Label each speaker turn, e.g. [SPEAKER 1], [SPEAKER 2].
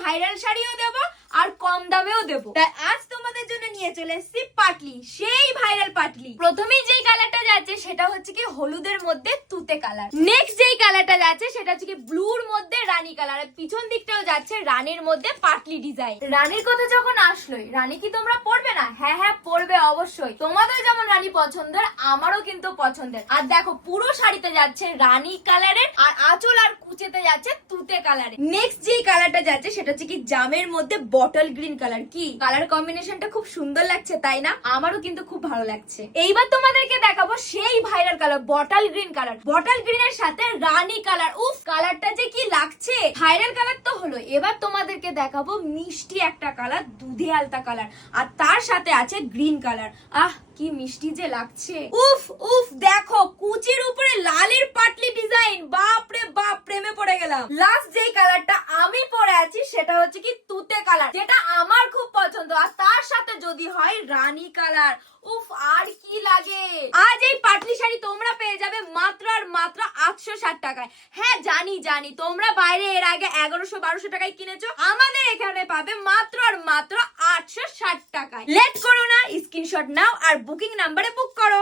[SPEAKER 1] Viral শাড়িও দেব আর কম দামেও দেব। তাই আজ তোমাদের জন্য নিয়ে চলে এসেছি পাটলি, সেই ভাইরাল পাটলি। প্রথমেই যেই কালারটা যাচ্ছে সেটা হচ্ছে কি হলুদের মধ্যে তুতে কালার নেক্সট যেই কালারটা যাচ্ছে সেটা হচ্ছে কি ব্লুর মধ্যে রানী কালার আর পিছন দিকটাও যাচ্ছে রানীর মধ্যে পাটলি ডিজাইন রানীর কথা যখন আসলোই, রানী কি তোমরা পড়বে না? হ্যাঁ হ্যাঁ পড়বে অবশ্যই। তোমাদের যেমন রানী পছন্দের, আমারও কিন্তু পছন্দের। আর দেখো পুরো শাড়িতে যাচ্ছে রানী কালারের আর আঁচল আর কুচেতে যাচ্ছে তুতে কালারের নেক্সট যেই কালারটা যাচ্ছে সেটা হচ্ছে কি জামের মধ্যে বটল গ্রিন কালার কি? কালার কম্বিনেশনটা খুব সুন্দর লাগছে, তাই না? আমারও কিন্তু খুব ভালো লাগছে। এইবার তোমাদেরকে দেখাবো সেই viral colour bottle green colour bottle গ্রিনের সাথে রানী কালার উফ কালারটা যে কি লাগছে? ভাইরাল কালার তো হলো। এবার তোমাদেরকে দেখাবো মিষ্টি একটা কালার দুধে আলতা কালার আর তার সাথে আছে গ্রিন কালার আহ, কি মিষ্টি যে লাগছে। উফ উফ, দেখো, কুচির উপরে গেলাম। লাস্ট যেই কালারটা আমি পরে আছি সেটা হচ্ছে কি তুতে কালার যেটা আমার খুব পছন্দ। আর তার সাথে যদি হয় রানী কালার উফ, আর কি লাগে? আজ এই পাটলি শাড়ি তোমরা পেয়ে যাবে মাত্র আর মাত্র আটশো ষাট টাকায়। হ্যাঁ জানি জানি, তোমরা বাইরে এর আগে এগারোশো, বারোশো টাকায় কিনেছো, আমাদের এখানে পাবে মাত্র আর মাত্র আটশো ষাট টাকায়। লেট করো না স্ক্রিনশট নাও আর বুকিং নাম্বারে বুক করো।